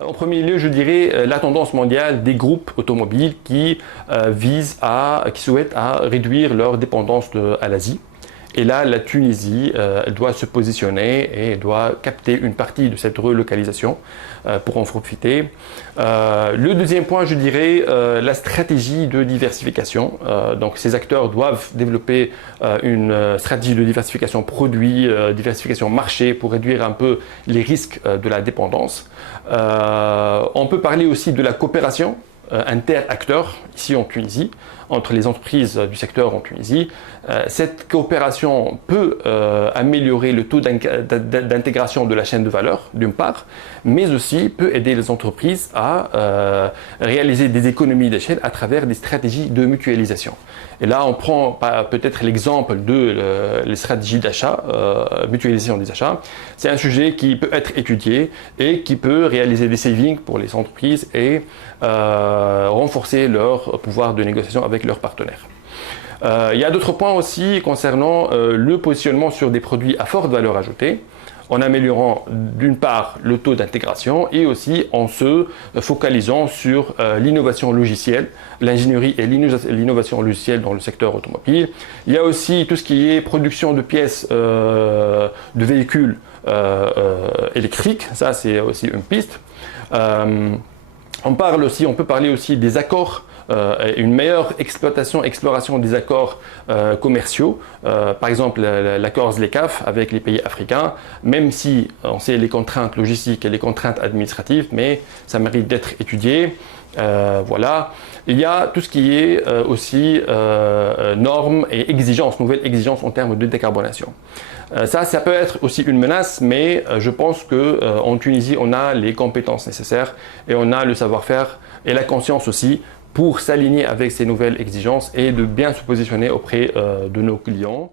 En premier lieu, je dirais la tendance mondiale des groupes automobiles qui souhaitent réduire leur dépendance à l'Asie. Et là, la Tunisie doit se positionner et doit capter une partie de cette relocalisation pour en profiter. Le deuxième point, je dirais, la stratégie de diversification. Donc, ces acteurs doivent développer une stratégie de diversification produit, diversification marché pour réduire un peu les risques de la dépendance. On peut parler aussi de la coopération interacteurs ici en Tunisie, entre les entreprises du secteur en Tunisie. Cette coopération peut améliorer le taux d'intégration de la chaîne de valeur, d'une part, mais aussi peut aider les entreprises à réaliser des économies d'échelle à travers des stratégies de mutualisation. Et là, on prend peut-être l'exemple de les stratégies d'achat, mutualisation des achats. C'est un sujet qui peut être étudié et qui peut réaliser des savings pour les entreprises et renforcer leur pouvoir de négociation avec leurs partenaires. Il y a d'autres points aussi concernant le positionnement sur des produits à forte valeur ajoutée, en améliorant d'une part le taux d'intégration et aussi en se focalisant sur l'innovation logicielle, l'ingénierie et l'innovation logicielle dans le secteur automobile. Il y a aussi tout ce qui est production de pièces de véhicules électriques, ça c'est aussi une piste. On peut parler aussi des accords, une meilleure exploration des accords commerciaux, par exemple l'accord ZLECAf avec les pays africains, même si on sait les contraintes logistiques et les contraintes administratives, mais ça mérite d'être étudié. Voilà. Il y a tout ce qui est aussi normes et exigences, nouvelles exigences en termes de décarbonation. Ça peut être aussi une menace, mais je pense qu'en Tunisie, on a les compétences nécessaires et on a le savoir-faire et la conscience aussi pour s'aligner avec ces nouvelles exigences et de bien se positionner auprès de nos clients.